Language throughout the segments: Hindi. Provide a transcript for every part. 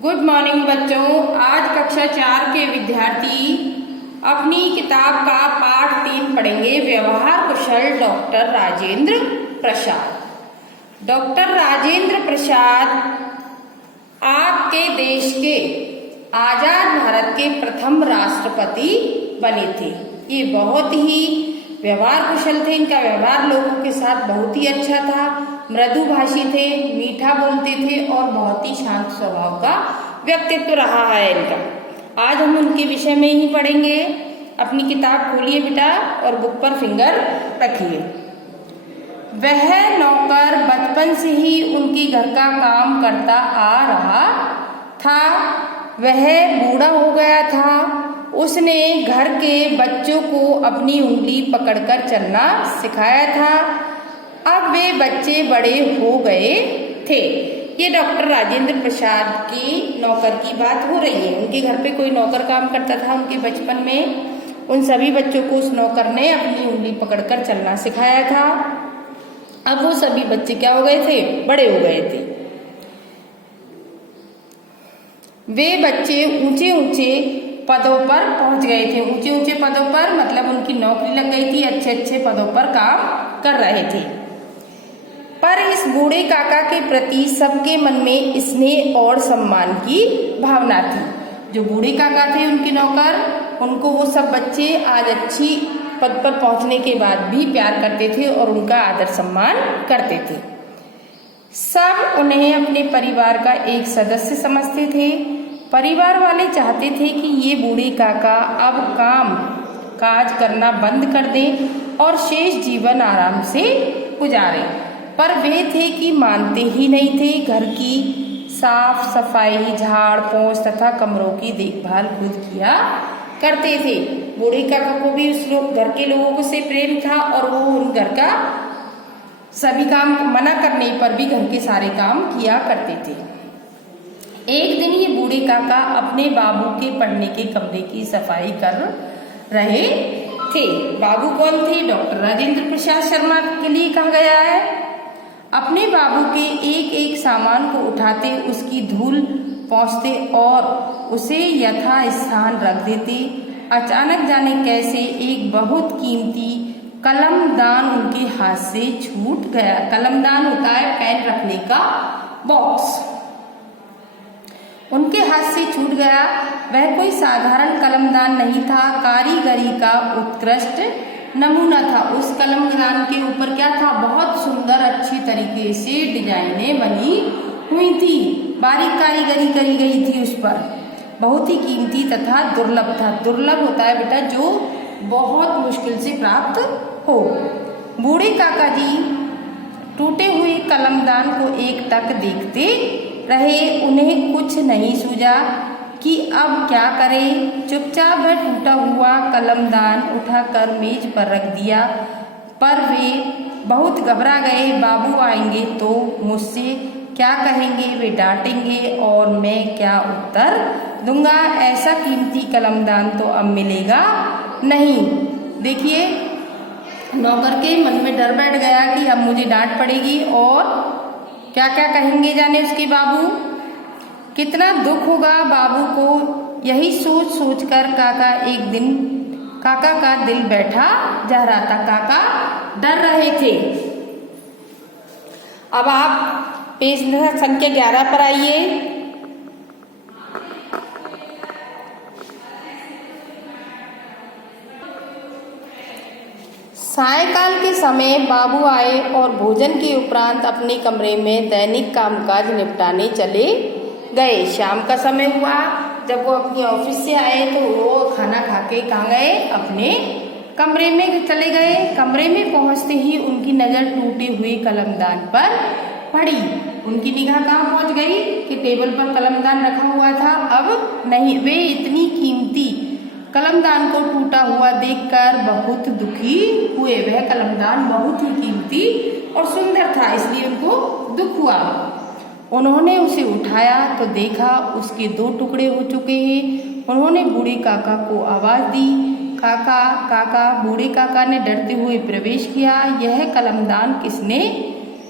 गुड मॉर्निंग बच्चों। आज कक्षा 4 के विद्यार्थी अपनी किताब का पाठ 3 पढ़ेंगे। व्यवहार कुशल डॉक्टर राजेंद्र प्रसाद। डॉक्टर राजेंद्र प्रसाद आपके देश के आजाद भारत के प्रथम राष्ट्रपति बने थे। ये बहुत ही व्यवहार कुशल थे। इनका व्यवहार लोगों के साथ बहुत ही अच्छा था। मृदुभाषी थे, मीठा बोलते थे और बहुत ही शांत स्वभाव का व्यक्तित्व रहा है इनका। आज हम उनके विषय में ही पढ़ेंगे। अपनी किताब खोलिए बेटा और बुक पर फिंगर रखिए। वह नौकर बचपन से ही उनके घर का काम करता आ रहा था। वह बूढ़ा हो गया था। उसने घर के बच्चों को अपनी उंगली पकड़कर चलना सिखाया था। अब वे बच्चे बड़े हो गए थे। ये डॉक्टर राजेंद्र प्रसाद की नौकर की बात हो रही है। उनके घर पे कोई नौकर काम करता था उनके बचपन में। उन सभी बच्चों को उस नौकर ने अपनी उंगली पकड़कर चलना सिखाया था। अब वो सभी बच्चे क्या हो गए थे? बड़े हो गए थे। वे बच्चे ऊंचे ऊंचे पदों पर पहुंच गए थे। ऊंचे ऊंचे पदों पर मतलब उनकी नौकरी लग गई थी। अच्छे अच्छे पदों पर काम कर रहे थे। पर इस बूढ़े काका के प्रति सबके मन में स्नेह और सम्मान की भावना थी। जो बूढ़े काका थे उनके नौकर, उनको वो सब बच्चे आज अच्छी पद पर पहुंचने के बाद भी प्यार करते थे और उनका आदर सम्मान करते थे। सब उन्हें अपने परिवार का एक सदस्य समझते थे। परिवार वाले चाहते थे कि ये बूढ़े काका अब काम काज करना बंद कर दें और शेष जीवन आराम से गुजारें। पर वे थे कि मानते ही नहीं थे। घर की साफ सफाई, झाड़ पोंछ तथा कमरों की देखभाल खुद किया करते थे। बूढ़े काका को भी उस लोग घर के लोगों से प्रेम था और वो उन घर का सभी काम मना करने पर भी घर के सारे काम किया करते थे। एक दिन ये बूढ़े काका अपने बाबू के पढ़ने के कमरे की सफाई कर रहे थे। बाबू कौन थे? डॉक्टर राजेंद्र प्रसाद शर्मा के लिए कहा गया है। अपने बाबू के एक एक सामान को उठाते, उसकी धूल पोंछते और उसे यथा स्थान रख देते। अचानक जाने कैसे एक बहुत कीमती कलमदान उनके हाथ से छूट गया। कलमदान होता है पेन रखने का बॉक्स। उनके हाथ से छूट गया। वह कोई साधारण कलमदान नहीं था, कारीगरी का उत्कृष्ट नमूना था। उस कलमदान के ऊपर क्या था? बहुत सुंदर अच्छी तरीके से डिजाइनें बनी हुई थी। बारीक कारीगरी करी गई थी उस पर। बहुत ही कीमती तथा दुर्लभ था। दुर्लभ होता है बेटा जो बहुत मुश्किल से प्राप्त हो। बूढ़े काका जी टूटे हुए कलमदान को एकटक देखते रहे। उन्हें कुछ नहीं सूझा कि अब क्या करें। चुपचाप वह टूटा हुआ कलमदान उठाकर मेज पर रख दिया। पर वे बहुत घबरा गए। बाबू आएंगे तो मुझसे क्या कहेंगे? वे डांटेंगे और मैं क्या उत्तर दूंगा? ऐसा कीमती कलमदान तो अब मिलेगा नहीं। देखिए नौकर के मन में डर बैठ गया कि अब मुझे डांट पड़ेगी और क्या क्या कहेंगे जाने उसके बाबू। कितना दुख होगा बाबू को। यही सोच सोच कर काका का दिल बैठा जा रहा था। काका डर रहे थे। अब आप पेज संख्या 11 पर आइए। सायंकाल के समय बाबू आए और भोजन के उपरांत अपने कमरे में दैनिक कामकाज निपटाने चले गए। शाम का समय हुआ। जब वो अपने ऑफिस से आए तो वो खाना खा के कहाँ गए? अपने कमरे में चले गए। कमरे में पहुंचते ही उनकी नजर टूटे हुए कलमदान पर पड़ी। उनकी निगाह कहाँ पहुंच गई कि टेबल पर कलमदान रखा हुआ था। अब नहीं। वे इतनी कीमती कलमदान को टूटा हुआ देखकर बहुत दुखी हुए। वह कलमदान बहुत ही कीमती और सुंदर था, इसलिए उनको दुख हुआ। उन्होंने उसे उठाया तो देखा उसके 2 टुकड़े हो चुके हैं। उन्होंने बूढ़े काका को आवाज दी, काका काका। बूढ़े काका ने डरते हुए प्रवेश किया। यह कलमदान किसने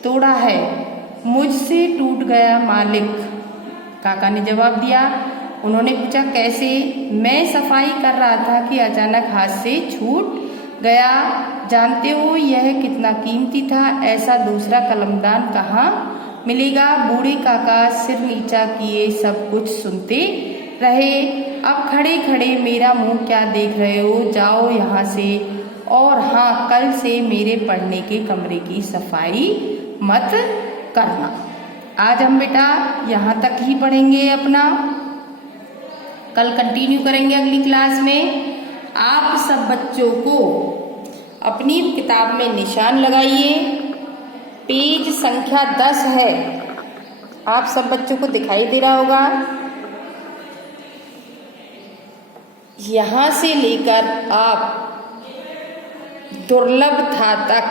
तोड़ा है? मुझसे टूट गया मालिक। काका ने जवाब दिया। उन्होंने पूछा कैसे? मैं सफाई कर रहा था कि अचानक हाथ से छूट गया। जानते हो यह कितना कीमती था, ऐसा दूसरा कलमदान कहाँ मिलेगा? बूढ़े काका सिर नीचा किए सब कुछ सुनते रहे। अब खड़े खड़े मेरा मुंह क्या देख रहे हो, जाओ यहाँ से, और हाँ कल से मेरे पढ़ने के कमरे की सफाई मत करना। आज हम बेटा यहाँ तक ही पढ़ेंगे अपना, कल कंटिन्यू करेंगे अगली क्लास में। आप सब बच्चों को अपनी किताब में निशान लगाइए। पेज संख्या 10 है, आप सब बच्चों को दिखाई दे रहा होगा। यहाँ से लेकर आप दुर्लभ था तक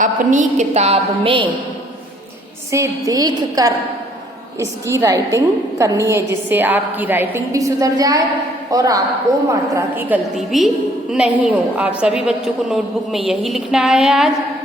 अपनी किताब में से देखकर इसकी राइटिंग करनी है, जिससे आपकी राइटिंग भी सुधर जाए और आपको मात्रा की गलती भी नहीं हो। आप सभी बच्चों को नोटबुक में यही लिखना है आज।